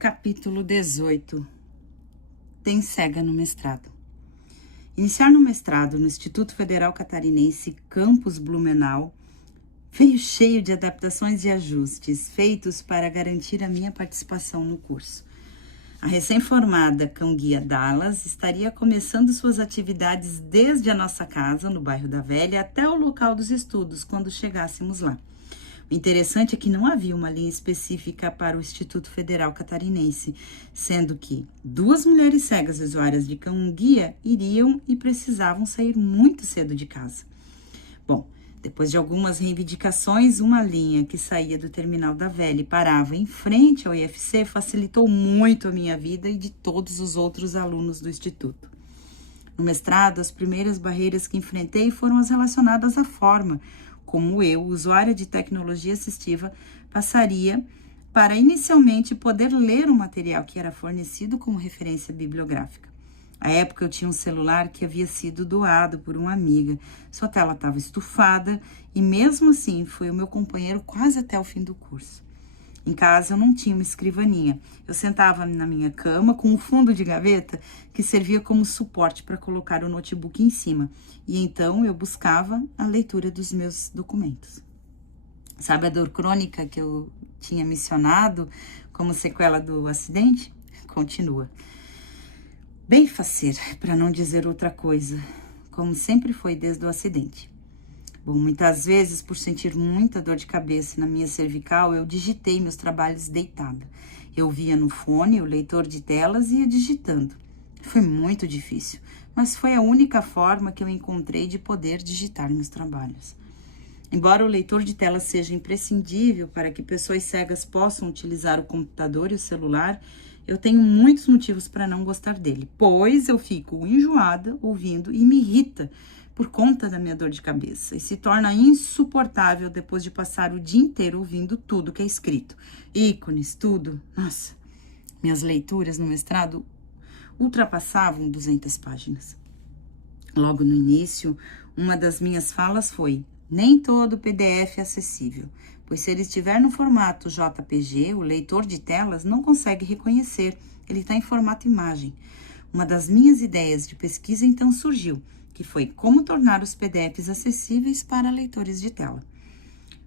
Capítulo 18. Tem cega no mestrado. Iniciar no mestrado no Instituto Federal Catarinense, Campus Blumenau, veio cheio de adaptações e ajustes feitos para garantir a minha participação no curso. A recém-formada cão-guia Dallas estaria começando suas atividades desde a nossa casa, no bairro da Velha, até o local dos estudos, quando chegássemos lá. O interessante é que não havia uma linha específica para o Instituto Federal Catarinense, sendo que 2 mulheres cegas usuárias de cão-guia iriam e precisavam sair muito cedo de casa. Bom, depois de algumas reivindicações, uma linha que saía do Terminal da Velha e parava em frente ao IFC facilitou muito a minha vida e de todos os outros alunos do Instituto. No mestrado, as primeiras barreiras que enfrentei foram as relacionadas à forma como eu, usuária de tecnologia assistiva, passaria para inicialmente poder ler o material que era fornecido como referência bibliográfica. À época eu tinha um celular que havia sido doado por uma amiga. Sua tela estava estufada e mesmo assim foi o meu companheiro quase até o fim do curso. Em casa eu não tinha uma escrivaninha. Eu sentava na minha cama com um fundo de gaveta que servia como suporte para colocar o notebook em cima. E então eu buscava a leitura dos meus documentos. Sabe a dor crônica que eu tinha mencionado como sequela do acidente? Continua. Bem faceira, para não dizer outra coisa, como sempre foi desde o acidente. Bom, muitas vezes, por sentir muita dor de cabeça na minha cervical, eu digitei meus trabalhos deitada. Eu via no fone o leitor de telas e ia digitando. Foi muito difícil, mas foi a única forma que eu encontrei de poder digitar meus trabalhos. Embora o leitor de telas seja imprescindível para que pessoas cegas possam utilizar o computador e o celular, eu tenho muitos motivos para não gostar dele, pois eu fico enjoada ouvindo e me irrita por conta da minha dor de cabeça e se torna insuportável depois de passar o dia inteiro ouvindo tudo que é escrito. Ícones, tudo. Nossa, minhas leituras no mestrado ultrapassavam 200 páginas. Logo no início, uma das minhas falas foi: nem todo PDF é acessível, pois se ele estiver no formato JPG, o leitor de telas não consegue reconhecer, ele está em formato imagem. Uma das minhas ideias de pesquisa então surgiu, que foi como tornar os PDFs acessíveis para leitores de tela.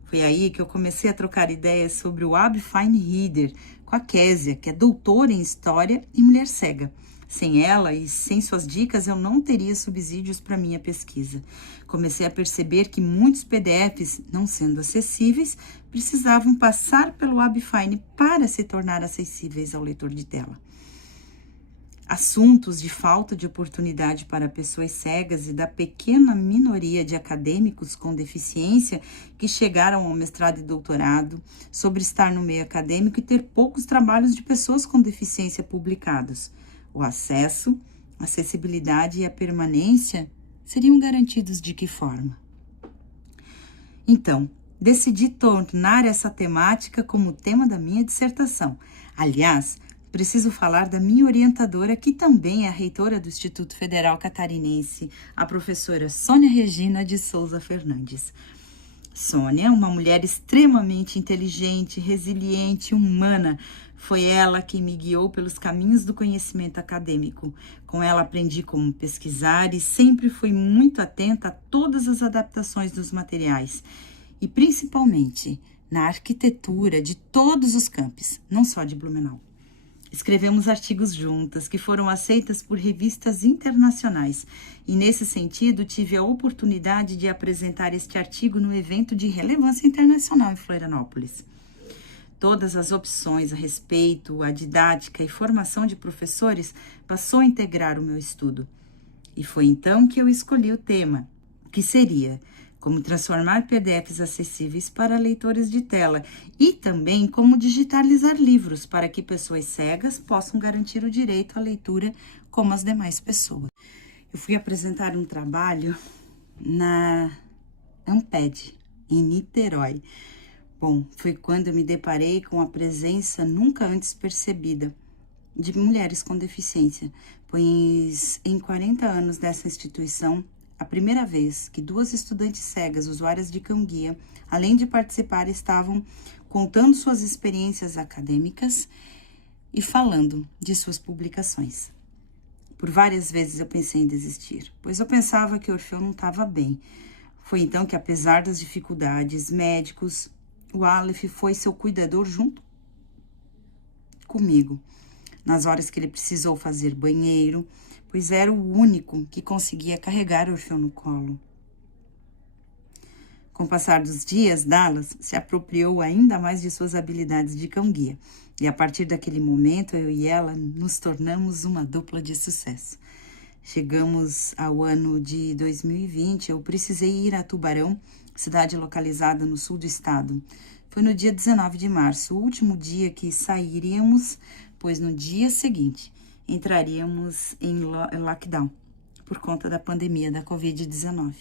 Foi aí que eu comecei a trocar ideias sobre o Webfine Reader com a Késia, que é doutora em História e mulher cega. Sem ela e sem suas dicas, eu não teria subsídios para minha pesquisa. Comecei a perceber que muitos PDFs, não sendo acessíveis, precisavam passar pelo Webfine para se tornar acessíveis ao leitor de tela. Assuntos de falta de oportunidade para pessoas cegas e da pequena minoria de acadêmicos com deficiência que chegaram ao mestrado e doutorado, sobre estar no meio acadêmico e ter poucos trabalhos de pessoas com deficiência publicados. O acesso, a acessibilidade e a permanência seriam garantidos de que forma? Então, decidi tornar essa temática como tema da minha dissertação. Aliás, preciso falar da minha orientadora, que também é a reitora do Instituto Federal Catarinense, a professora Sônia Regina de Souza Fernandes. Sônia, uma mulher extremamente inteligente, resiliente, humana, foi ela que me guiou pelos caminhos do conhecimento acadêmico. Com ela aprendi como pesquisar e sempre fui muito atenta a todas as adaptações dos materiais e principalmente na arquitetura de todos os campos, não só de Blumenau. Escrevemos artigos juntas, que foram aceitas por revistas internacionais. E, nesse sentido, tive a oportunidade de apresentar este artigo no evento de relevância internacional em Florianópolis. Todas as opções a respeito, a didática e formação de professores passou a integrar o meu estudo. E foi então que eu escolhi o tema, que seria como transformar PDFs acessíveis para leitores de tela e também como digitalizar livros para que pessoas cegas possam garantir o direito à leitura como as demais pessoas. Eu fui apresentar um trabalho na Amped, em Niterói. Bom, foi quando eu me deparei com a presença nunca antes percebida de mulheres com deficiência, pois em 40 anos dessa instituição, a primeira vez que 2 estudantes cegas, usuárias de cão-guia, além de participar, estavam contando suas experiências acadêmicas e falando de suas publicações. Por várias vezes eu pensei em desistir, pois eu pensava que Orfeu não estava bem. Foi então que, apesar das dificuldades médicos, o Aleph foi seu cuidador junto comigo, nas horas que ele precisou fazer banheiro, pois era o único que conseguia carregar Orfeu no colo. Com o passar dos dias, Dallas se apropriou ainda mais de suas habilidades de cão-guia. E a partir daquele momento, eu e ela nos tornamos uma dupla de sucesso. Chegamos ao ano de 2020, eu precisei ir a Tubarão, cidade localizada no sul do estado. Foi no dia 19 de março, o último dia que sairíamos, pois no dia seguinte entraríamos em lockdown por conta da pandemia da Covid-19.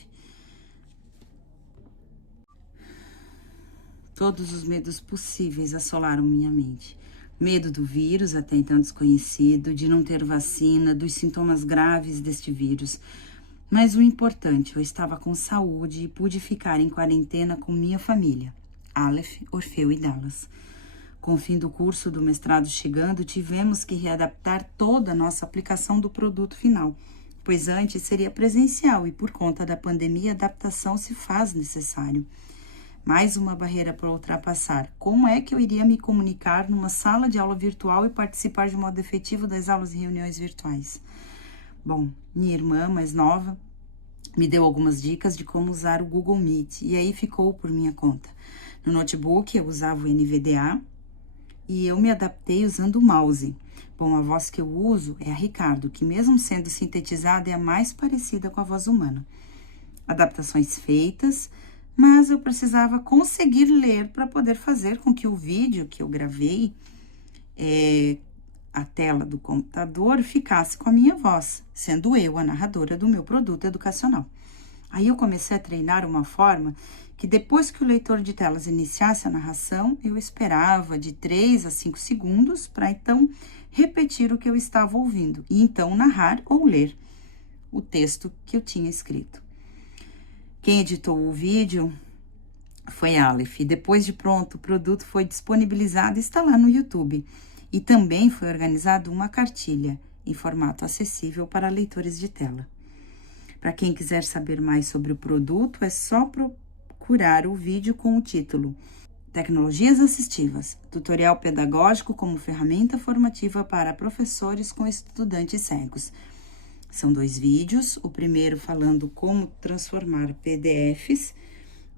Todos os medos possíveis assolaram minha mente. Medo do vírus, até então desconhecido, de não ter vacina, dos sintomas graves deste vírus. Mas o importante, eu estava com saúde e pude ficar em quarentena com minha família, Aleph, Orfeu e Dallas. Com o fim do curso do mestrado chegando, tivemos que readaptar toda a nossa aplicação do produto final, pois antes seria presencial e por conta da pandemia a adaptação se faz necessário. Mais uma barreira para ultrapassar. Como é que eu iria me comunicar numa sala de aula virtual e participar de modo efetivo das aulas e reuniões virtuais? Bom, minha irmã mais nova me deu algumas dicas de como usar o Google Meet e aí ficou por minha conta. No notebook eu usava o NVDA e eu me adaptei usando o mouse. Bom, a voz que eu uso é a Ricardo, que mesmo sendo sintetizada é a mais parecida com a voz humana. Adaptações feitas, mas eu precisava conseguir ler para poder fazer com que o vídeo que eu gravei, a tela do computador, ficasse com a minha voz, sendo eu a narradora do meu produto educacional. Aí eu comecei a treinar uma forma que depois que o leitor de telas iniciasse a narração, eu esperava de 3 a 5 segundos para então repetir o que eu estava ouvindo e então narrar ou ler o texto que eu tinha escrito. Quem editou o vídeo foi Aleph. Depois de pronto, o produto foi disponibilizado e está lá no YouTube. E também foi organizado uma cartilha em formato acessível para leitores de tela. Para quem quiser saber mais sobre o produto, é só procurar o vídeo com o título Tecnologias Assistivas, tutorial pedagógico como ferramenta formativa para professores com estudantes cegos. São 2 vídeos, o primeiro falando como transformar PDFs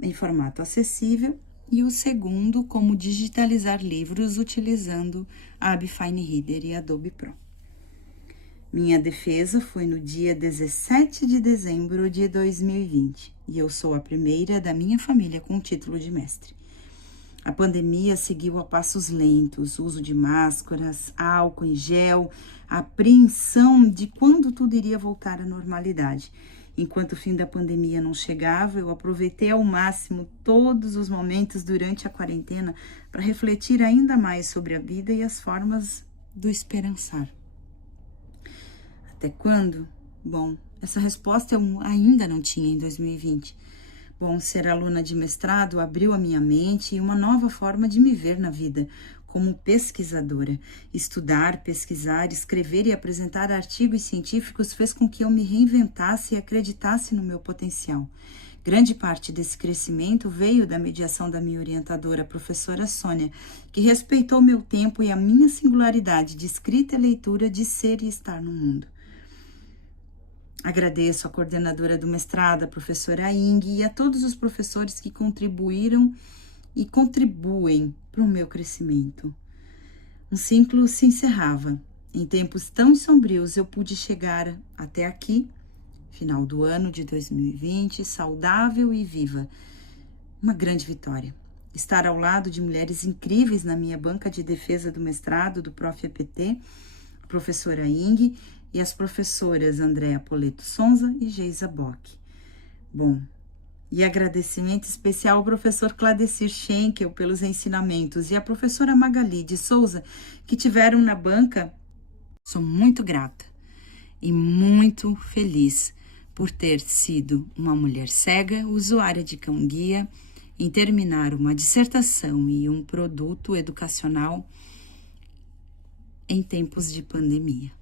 em formato acessível e o segundo como digitalizar livros utilizando a Abfine Reader e Adobe Pro. Minha defesa foi no dia 17 de dezembro de 2020 e eu sou a primeira da minha família com o título de mestre. A pandemia seguiu a passos lentos, uso de máscaras, álcool em gel, a apreensão de quando tudo iria voltar à normalidade. Enquanto o fim da pandemia não chegava, eu aproveitei ao máximo todos os momentos durante a quarentena para refletir ainda mais sobre a vida e as formas do esperançar. Até quando? Bom, essa resposta eu ainda não tinha em 2020. Bom, ser aluna de mestrado abriu a minha mente e uma nova forma de me ver na vida, como pesquisadora. Estudar, pesquisar, escrever e apresentar artigos científicos fez com que eu me reinventasse e acreditasse no meu potencial. Grande parte desse crescimento veio da mediação da minha orientadora, a professora Sônia, que respeitou meu tempo e a minha singularidade de escrita e leitura, de ser e estar no mundo. Agradeço à coordenadora do mestrado, a professora Ing, e a todos os professores que contribuíram e contribuem para o meu crescimento. Um ciclo se encerrava. Em tempos tão sombrios, eu pude chegar até aqui, final do ano de 2020, saudável e viva. Uma grande vitória. Estar ao lado de mulheres incríveis na minha banca de defesa do mestrado, do Prof. EPT, a professora Ing, e as professoras Andréa Poleto Sonza e Geisa Bock. Bom, e agradecimento especial ao professor Cladecir Schenkel pelos ensinamentos e à professora Magali de Souza, que tiveram na banca. Sou muito grata e muito feliz por ter sido uma mulher cega, usuária de cão-guia, em terminar uma dissertação e um produto educacional em tempos de pandemia.